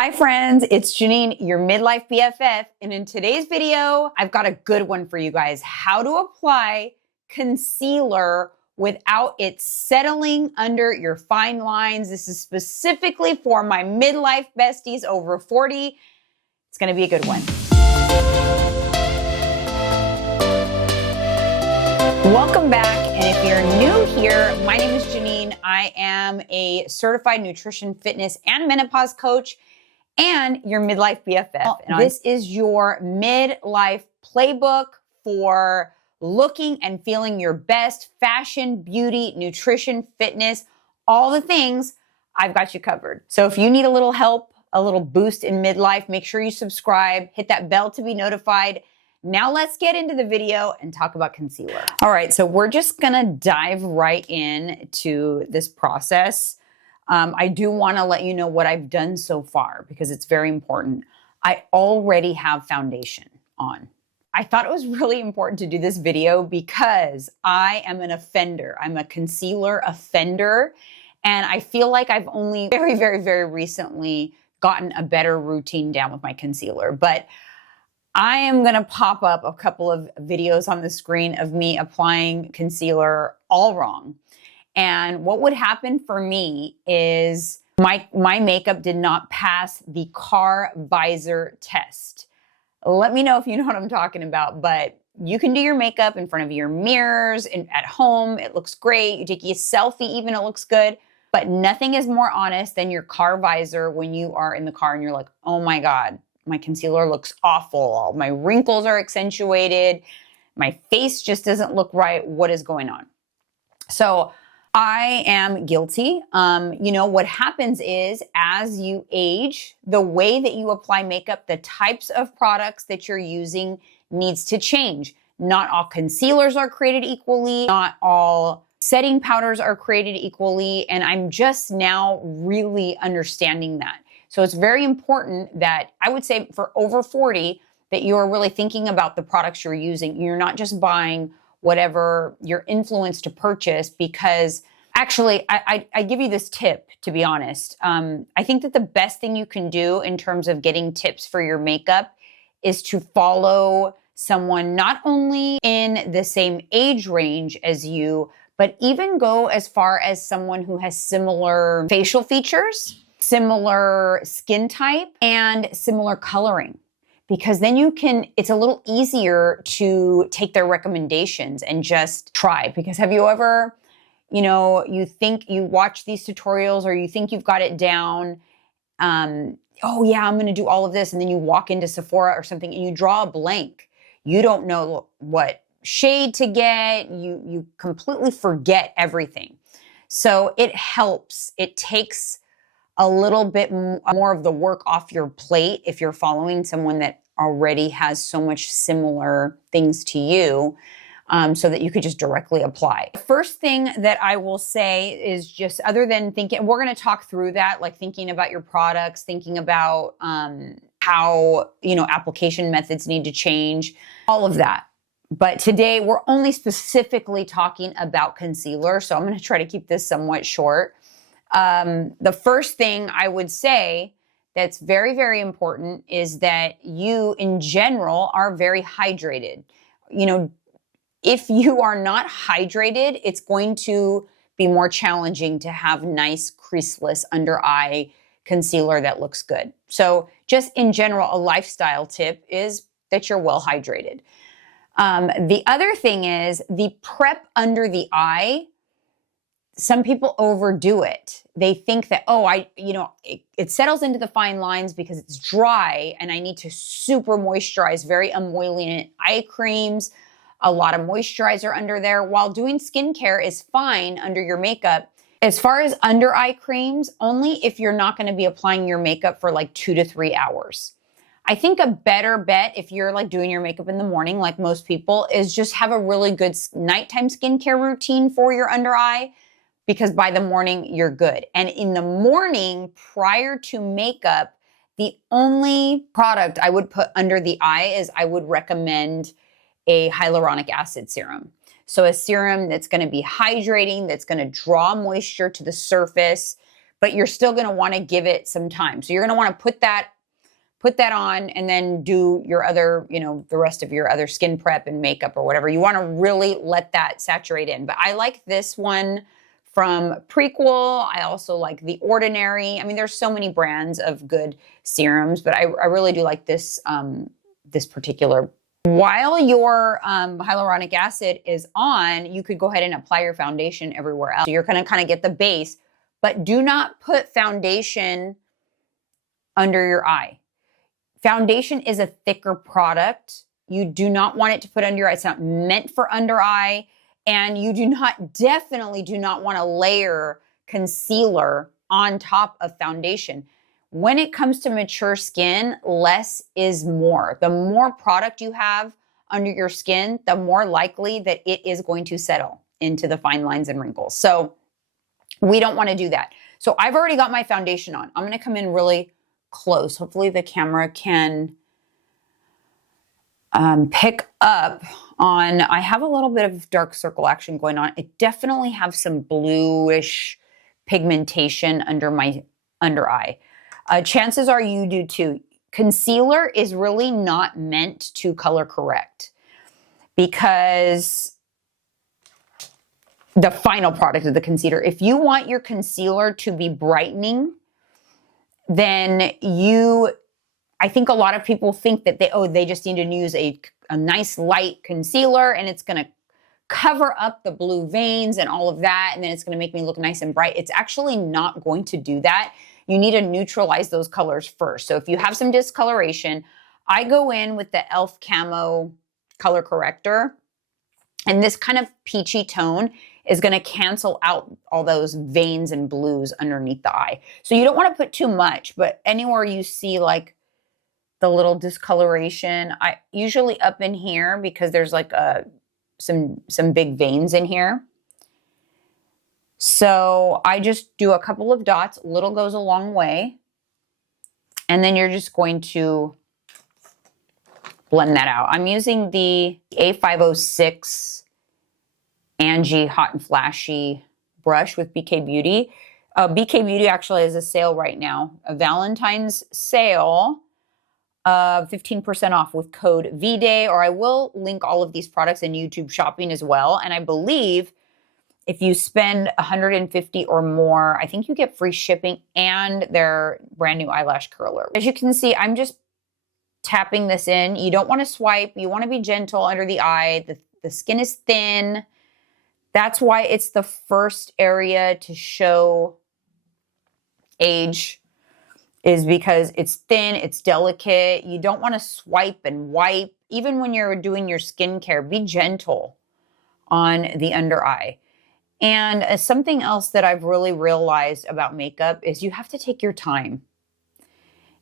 Hi friends, it's Janine, your midlife BFF, and in today's video, I've got a good one for you guys. How to apply concealer without it settling under your fine lines. This is specifically for my midlife besties over 40. It's gonna be a good one. Welcome back, and if you're new here, my name is Janine. I am a certified nutrition, fitness, and menopause coach, and your midlife BFF. And this is your midlife playbook for looking and feeling your best. Fashion, beauty, nutrition, fitness, all the things, I've got you covered. So if you need a little help, a little boost in midlife, make sure you subscribe, hit that bell to be notified. Now let's get into the video and talk about concealer. All right, so we're just gonna dive right in to this process. I do want to let you know what I've done so far because it's very important. I already have foundation on. I thought it was really important to do this video because I am an offender. I'm a concealer offender, and I feel like I've only very recently gotten a better routine down with my concealer. But I am going to pop up a couple of videos on the screen of me applying concealer all wrong. And what would happen for me is my makeup did not pass the car visor test. Let me know if you know what I'm talking about, but you can do your makeup in front of your mirrors and at home. It looks great. You take a selfie, even it looks good, but nothing is more honest than your car visor when you are in the car and you're like, oh my God, my concealer looks awful. All my wrinkles are accentuated. My face just doesn't look right. What is going on? So I am guilty. You know, what happens is as you age, the way that you apply makeup, the types of products that you're using needs to change. Not all concealers are created equally. Not all setting powders are created equally. And I'm just now really understanding that. So it's very important that I would say for over 40 that you're really thinking about the products you're using. You're not just buying whatever you're influenced to purchase, because actually I give you this tip, to be honest. I think that the best thing you can do in terms of getting tips for your makeup is to follow someone not only in the same age range as you, but even go as far as someone who has similar facial features, similar skin type, and similar coloring. Because then it's a little easier to take their recommendations and just try. Because have you ever, you think you watch these tutorials or you think you've got it down, oh yeah, I'm gonna do all of this. And then you walk into Sephora or something and you draw a blank. You don't know what shade to get. You completely forget everything. So it helps. It takes a little bit more of the work off your plate if you're following someone that already has so much similar things to you, so that you could just directly apply. The first thing that I will say is just, other than thinking, we're going to talk through that, like thinking about your products, thinking about how, application methods need to change, all of that. But today we're only specifically talking about concealer, so I'm going to try to keep this somewhat short. The first thing I would say that's very important is that you in general are very hydrated. If you are not hydrated, it's going to be more challenging to have nice creaseless under eye concealer that looks good. So just in general, a lifestyle tip is that you're well hydrated. The other thing is the prep under the eye. Some people overdo it. They think that, it settles into the fine lines because it's dry and I need to super moisturize, very emollient eye creams, a lot of moisturizer under there, while doing skincare is fine under your makeup. As far as under eye creams, only if you're not gonna be applying your makeup for like 2 to 3 hours. I think a better bet if you're like doing your makeup in the morning, like most people, is just have a really good nighttime skincare routine for your under eye, because by the morning you're good. And in the morning prior to makeup, the only product I would put under the eye is I would recommend a hyaluronic acid serum. So a serum that's gonna be hydrating, that's gonna draw moisture to the surface, but you're still going to want to give it some time. So you're going to want to put that on and then do your other, the rest of your other skin prep and makeup or whatever. You want to really let that saturate in. But I like this one from Prequel. I also like The Ordinary. I mean, there's so many brands of good serums, but I really do like this, this particular. While your hyaluronic acid is on, you could go ahead and apply your foundation everywhere else. So you're going to kind of get the base, but do not put foundation under your eye. Foundation is a thicker product. You do not want it to put under your eye. It's not meant for under eye. And you definitely do not want to layer concealer on top of foundation. When it comes to mature skin, less is more. The more product you have under your skin, the more likely that it is going to settle into the fine lines and wrinkles. So we don't want to do that. So I've already got my foundation on. I'm going to come in really close. Hopefully the camera can pick up on, I have a little bit of dark circle action going on. I definitely have some bluish pigmentation under my under eye. Chances are you do too. Concealer is really not meant to color correct because the final product of the concealer, if you want your concealer to be brightening, then I think a lot of people think that they just need to use a nice light concealer and it's going to cover up the blue veins and all of that, and then it's going to make me look nice and bright. It's actually not going to do that. You need to neutralize those colors first. So if you have some discoloration, I go in with the e.l.f. Camo Color Corrector, and this kind of peachy tone is going to cancel out all those veins and blues underneath the eye. So you don't want to put too much, but anywhere you see like the little discoloration, I usually up in here because there's like some big veins in here. So I just do a couple of dots, little goes a long way. And then you're just going to blend that out. I'm using the A506 Angie Hot and Flashy brush with BK Beauty. BK Beauty actually has a sale right now, a Valentine's sale of 15% off with code VDAY, or I will link all of these products in YouTube shopping as well. And I believe if you spend $150 or more, I think you get free shipping and their brand new eyelash curler. As you can see, I'm just tapping this in. You don't want to swipe. You want to be gentle under the eye. The skin is thin. That's why it's the first area to show age, is because it's thin, it's delicate. You don't want to swipe and wipe. Even when you're doing your skincare, be gentle on the under eye. And something else that I've really realized about makeup is you have to take your time.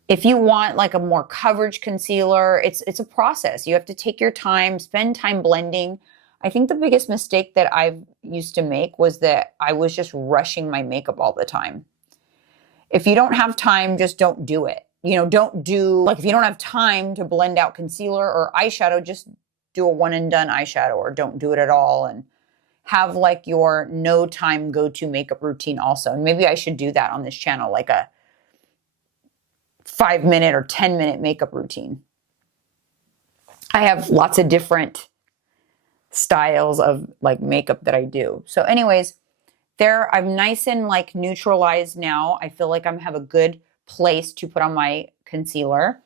If you want like a more coverage concealer, it's a process. You have to take your time, spend time blending. I think the biggest mistake that I used to make was that I was just rushing my makeup all the time. If you don't have time, just don't do it. Don't do, like if you don't have time to blend out concealer or eyeshadow, just do a one and done eyeshadow, or don't do it at all. And have like your no time go-to makeup routine also. And maybe I should do that on this channel, like a 5-minute or 10-minute makeup routine. I have lots of different styles of like makeup that I do. So anyways, there I'm nice and like neutralized now. I feel like I have a good place to put on my concealer.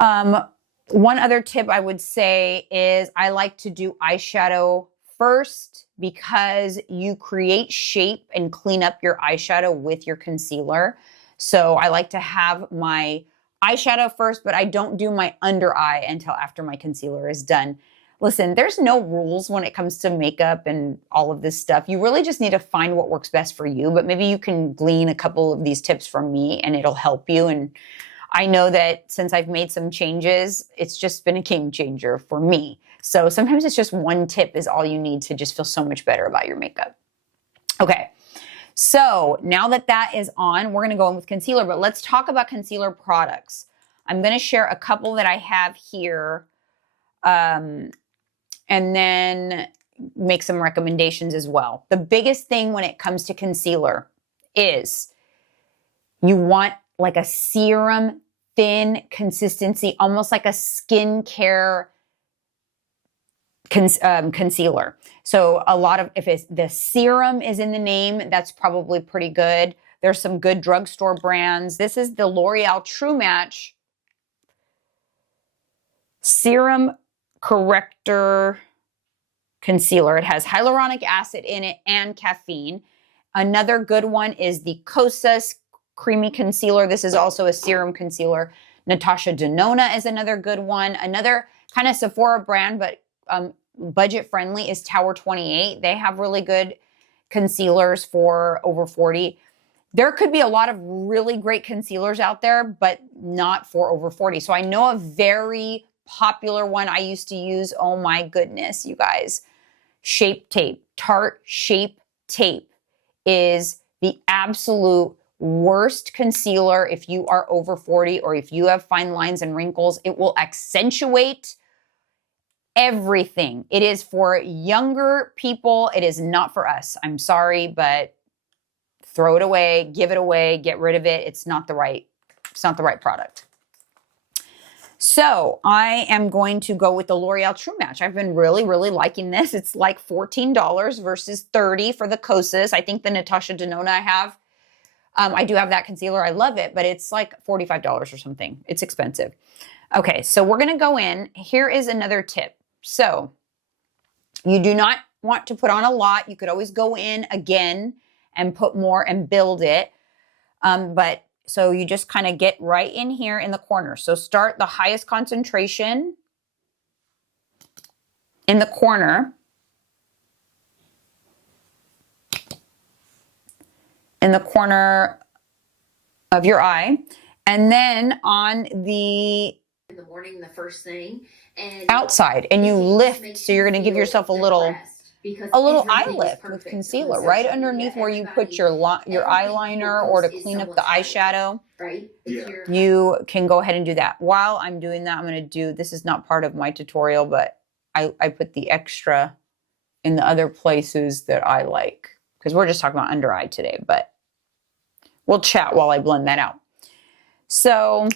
One other tip I would say is I like to do eyeshadow first because you create shape and clean up your eyeshadow with your concealer. So I like to have my eyeshadow first, but I don't do my under eye until after my concealer is done. Listen, there's no rules when it comes to makeup and all of this stuff. You really just need to find what works best for you, but maybe you can glean a couple of these tips from me and it'll help you. And I know that since I've made some changes, it's just been a game changer for me. So sometimes it's just one tip is all you need to just feel so much better about your makeup. Okay, so now that that is on, we're gonna go in with concealer, but let's talk about concealer products. I'm gonna share a couple that I have here, and then make some recommendations as well. The biggest thing when it comes to concealer is you want like a serum thin consistency, almost like a skincare concealer. So a lot of, if it's the serum is in the name, that's probably pretty good. There's some good drugstore brands. This is the L'Oreal True Match Serum Corrector Concealer. It has hyaluronic acid in it and caffeine. Another good one is the Kosas Creamy Concealer. This is also a serum concealer. Natasha Denona is another good one. Another kind of Sephora brand, but budget friendly, is Tower 28. They have really good concealers for over 40. There could be a lot of really great concealers out there, but not for over 40. So I know a very popular one I used to use. Oh my goodness, you guys. Shape Tape. Tarte Shape Tape is the absolute worst concealer if you are over 40 or if you have fine lines and wrinkles. It will accentuate everything. It is for younger people. It is not for us. I'm sorry, but throw it away, give it away, get rid of it. It's not the right product. So I am going to go with the L'Oreal True Match. I've been really, really liking this. It's like $14 versus $30 for the Kosas. I think the Natasha Denona I have, I do have that concealer. I love it, but it's like $45 or something. It's expensive. Okay, so we're going to go in. Here is another tip. So you do not want to put on a lot. You could always go in again and put more and build it. So you just kind of get right in here in the corner. So start the highest concentration in the corner. In the corner of your eye. And then on the in the morning, the first thing, and outside, and you lift. So you're going to give yourself a little eye lift with concealer right underneath where you put your eyeliner or to clean up the eyeshadow. Right? Yeah. You can go ahead and do that. While I'm doing that, I'm going to do, this is not part of my tutorial, but I put the extra in the other places that I like, because we're just talking about under eye today, but we'll chat while I blend that out. So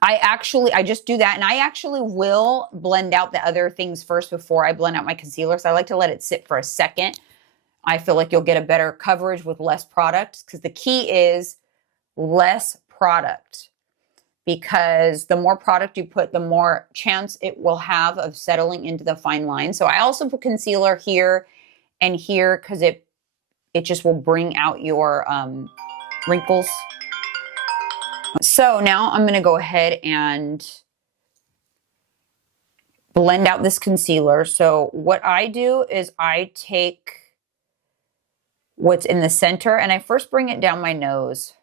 I just do that, and I actually will blend out the other things first before I blend out my concealer. So I like to let it sit for a second. I feel like you'll get a better coverage with less product, because the key is less product, because the more product you put, the more chance it will have of settling into the fine line. So I also put concealer here and here, because it just will bring out your wrinkles. So now I'm going to go ahead and blend out this concealer. So what I do is I take what's in the center and I first bring it down my nose,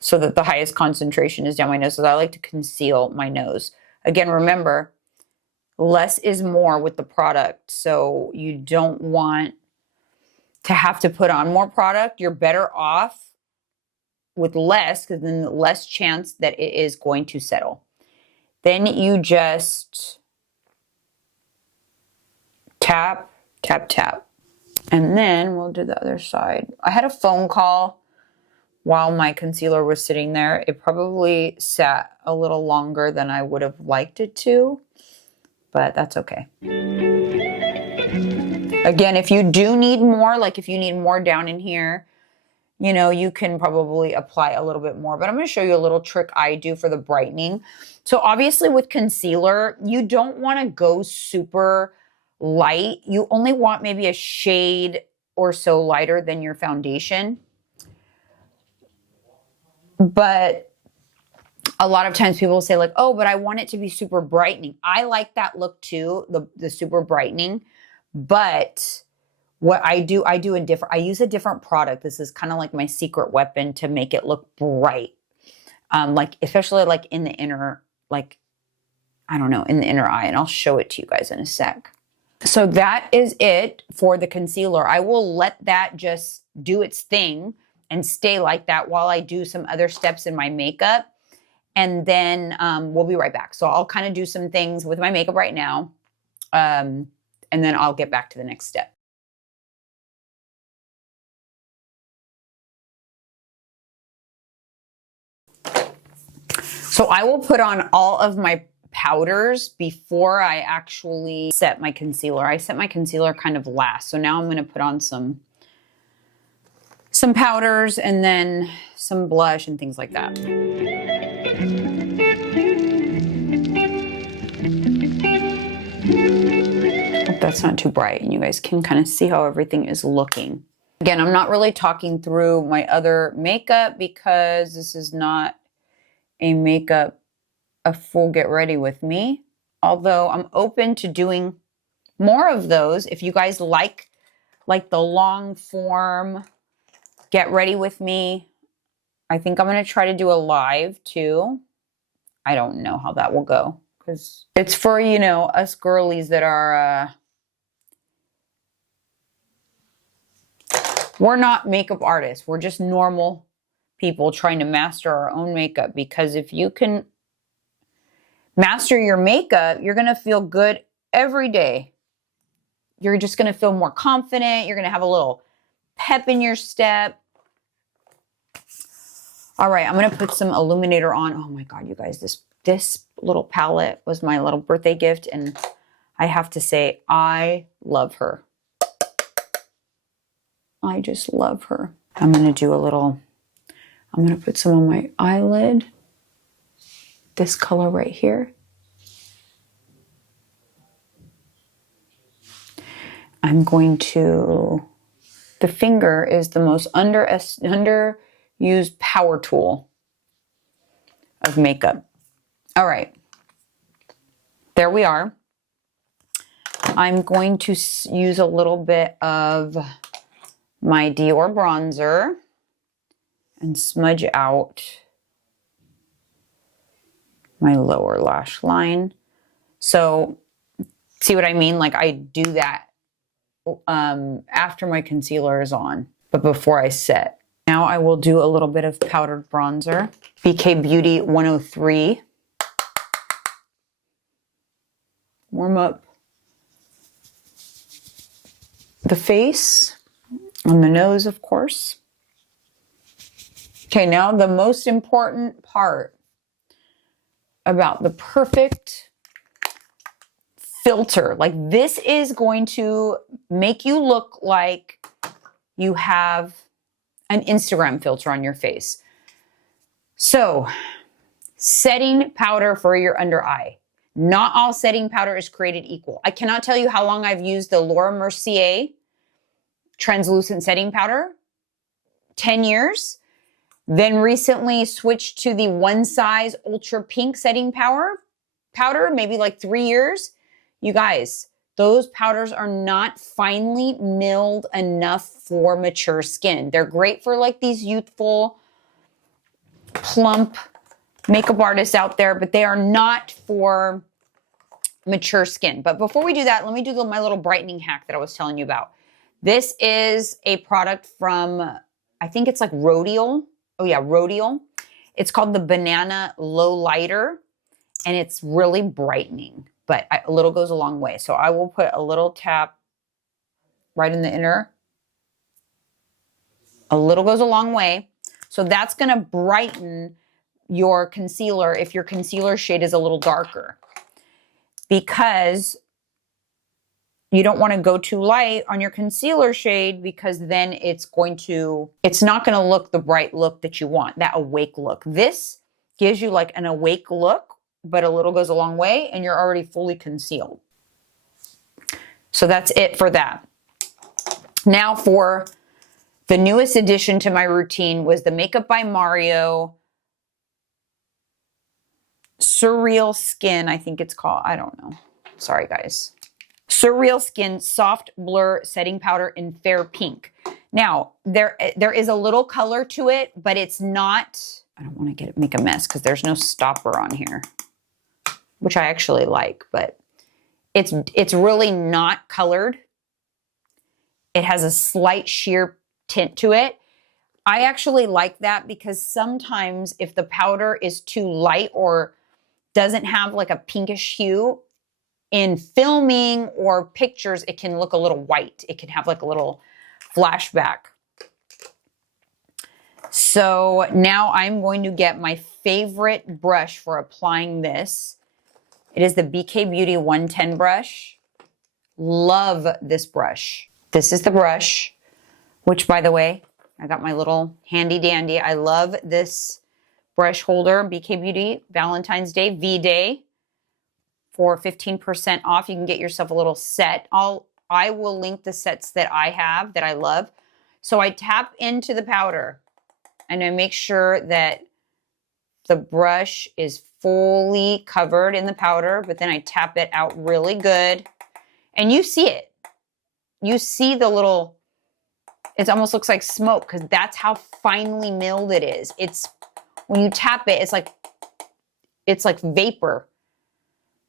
so that the highest concentration is down my nose. So I like to conceal my nose. Again, remember, less is more with the product. So you don't want to have to put on more product. You're better off with less, because then less chance that it is going to settle. Then you just tap, tap, tap. And then we'll do the other side. I had a phone call while my concealer was sitting there. It probably sat a little longer than I would have liked it to, but that's okay. Again, if you do need more, like if you need more down in here, you know, you can probably apply a little bit more, but I'm going to show you a little trick I do for the brightening. So obviously with concealer, you don't want to go super light. You only want maybe a shade or so lighter than your foundation. But a lot of times people say like, oh, but I want it to be super brightening. I like that look too, the super brightening. But what I do I use a different product. This is kind of like my secret weapon to make it look bright. Like, especially like in the inner, like, I don't know, in the inner eye. And I'll show it to you guys in a sec. So that is it for the concealer. I will let that just do its thing and stay like that while I do some other steps in my makeup. And then we'll be right back. So I'll kind of do some things with my makeup right now. And then I'll get back to the next step. So I will put on all of my powders before I actually set my concealer. I set my concealer kind of last. So now I'm going to put on some powders and then some blush and things like that. Hope that's not too bright and you guys can kind of see how everything is looking. Again, I'm not really talking through my other makeup because this is not a full get ready with me. Although I'm open to doing more of those. If you guys like the long form get ready with me, I think I'm going to try to do a live too. I don't know how that will go because it's for, you know, us girlies that are, we're not makeup artists. We're just normal people trying to master our own makeup, because if you can master your makeup, you're going to feel good every day. You're just going to feel more confident. You're going to have a little pep in your step. All right, I'm going to put some illuminator on. Oh my God, you guys, this little palette was my little birthday gift, and I have to say, I love her. I just love her. I'm going to put some on my eyelid. This color right here. The finger is the most underused power tool of makeup. All right. There we are. I'm going to use a little bit of my Dior bronzer and smudge out my lower lash line. So see what I mean? Like I do that after my concealer is on, but before I set. Now I will do a little bit of powdered bronzer. BK Beauty 103. Warm up the face, on the nose, of course. Okay, now the most important part about the perfect filter. Like this is going to make you look like you have an Instagram filter on your face. So, setting powder for your under eye. Not all setting powder is created equal. I cannot tell you how long I've used the Laura Mercier translucent setting powder. 10 years. Then recently switched to the One Size Ultra Pink setting powder, maybe like 3 years. You guys, those powders are not finely milled enough for mature skin. They're great for like these youthful, plump makeup artists out there, but they are not for mature skin. But before we do that, let me do my little brightening hack that I was telling you about. This is a product from, I think it's like Rodial. Oh yeah, Rodial. It's called the Banana Low Lighter, and it's really brightening, but a little goes a long way. So I will put a little tap right in the inner. A little goes a long way. So that's going to brighten your concealer if your concealer shade is a little darker, because you don't want to go too light on your concealer shade, because then it's not going to look the bright look that you want, that awake look. This gives you like an awake look, but a little goes a long way and you're already fully concealed. So that's it for that. Now for the newest addition to my routine was the Makeup by Mario Surreal Skin, I think it's called. I don't know. Sorry, guys. Surreal Skin Soft Blur Setting Powder in Fair Pink. Now, there is a little color to it, but it's not, I don't want to make a mess because there's no stopper on here, which I actually like, but it's really not colored. It has a slight sheer tint to it. I actually like that because sometimes if the powder is too light or doesn't have like a pinkish hue, in filming or pictures, it can look a little white. It can have like a little flashback. So now I'm going to get my favorite brush for applying this. It is the BK Beauty 110 brush. Love this brush. This is the brush, which, by the way, I got my little handy dandy. I love this brush holder, BK Beauty Valentine's Day V-Day. For 15% off, you can get yourself a little set. I will link the sets that I have that I love. So I tap into the powder and I make sure that the brush is fully covered in the powder, but then I tap it out really good. And you see it. You see the little, it almost looks like smoke because that's how finely milled it is. It's, when you tap it, it's like vapor.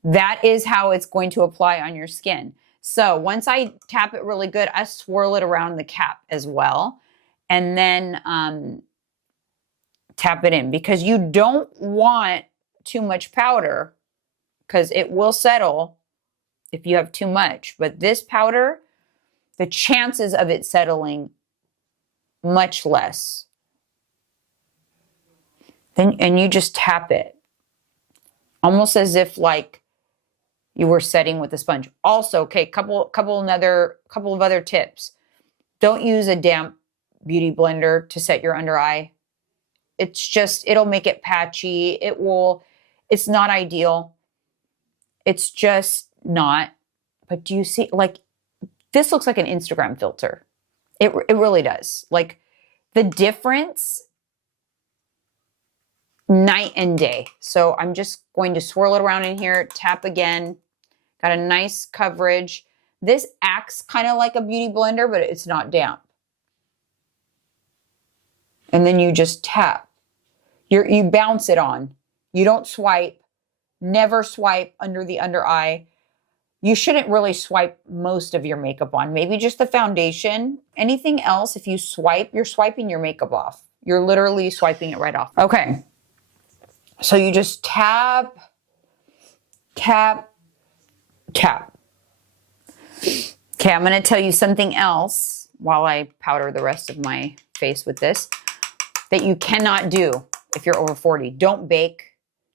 That is how it's going to apply on your skin. So once I tap it really good, I swirl it around the cap as well. And then tap it in because you don't want too much powder because it will settle if you have too much. But this powder, the chances of it settling much less. And you just tap it. Almost as if like you were setting with a sponge. Also, okay, couple of other tips. Don't use a damp beauty blender to set your under eye. It's just, it'll make it patchy. It's not ideal. It's just not. But do you see, like, this looks like an Instagram filter. It really does. Like, the difference, night and day. So I'm just going to swirl it around in here, tap again. Got a nice coverage. This acts kind of like a beauty blender, but it's not damp. And then you just tap. You bounce it on. You don't swipe. Never swipe under the under eye. You shouldn't really swipe most of your makeup on. Maybe just the foundation. Anything else, if you swipe, you're swiping your makeup off. You're literally swiping it right off. Okay. So you just tap, tap, tap. Okay, I'm going to tell you something else while I powder the rest of my face with this that you cannot do if you're over 40. Don't bake.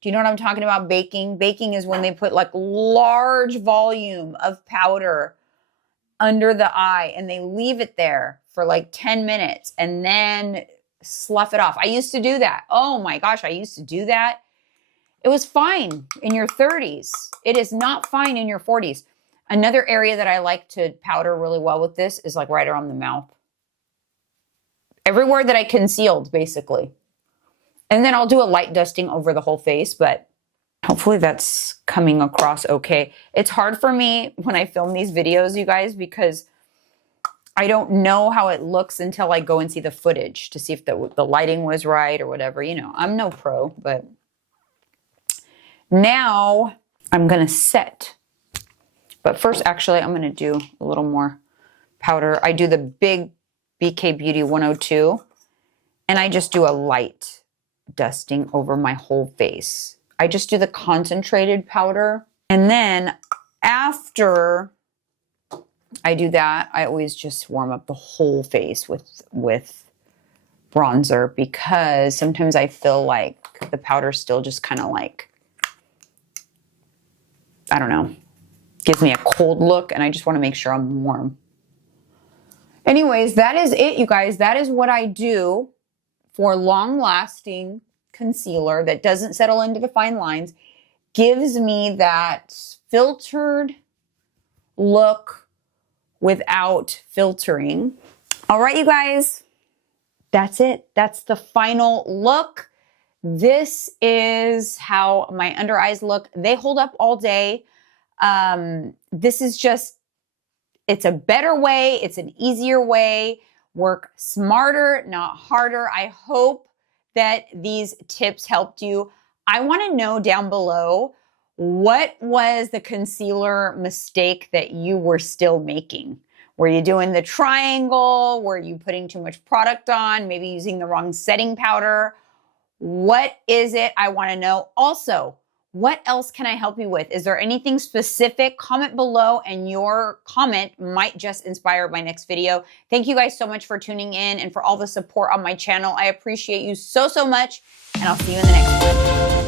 Do you know what I'm talking about? Baking. Baking is when they put like large volume of powder under the eye and they leave it there for like 10 minutes and then slough it off. I used to do that. Oh my gosh, I used to do that. It was fine in your 30s. It is not fine in your 40s. Another area that I like to powder really well with this is like right around the mouth. Everywhere that I concealed, basically. And then I'll do a light dusting over the whole face, but hopefully that's coming across okay. It's hard for me when I film these videos, you guys, because I don't know how it looks until I go and see the footage to see if the lighting was right or whatever. You know, I'm no pro, but now I'm going to set. But first, actually, I'm going to do a little more powder. I do the big BK Beauty 102, and I just do a light dusting over my whole face. I just do the concentrated powder. And then after I do that, I always just warm up the whole face with bronzer because sometimes I feel like the powder still just kind of like, I don't know, gives me a cold look and I just want to make sure I'm warm. Anyways, that is it, you guys. That is what I do for long-lasting concealer that doesn't settle into the fine lines, gives me that filtered look without filtering. All right, you guys, that's it. That's the final look. This is how my under eyes look. They hold up all day. This is just, it's a better way. It's an easier way. Work smarter, not harder. I hope that these tips helped you. I want to know down below, what was the concealer mistake that you were still making? Were you doing the triangle? Were you putting too much product on? Maybe using the wrong setting powder? What is it? I want to know. Also, What else can I help you with? Is there anything specific? Comment below and your comment might just inspire my next video. Thank you guys so much for tuning in and for all the support on my channel. I appreciate you so, so much, and I'll see you in the next one.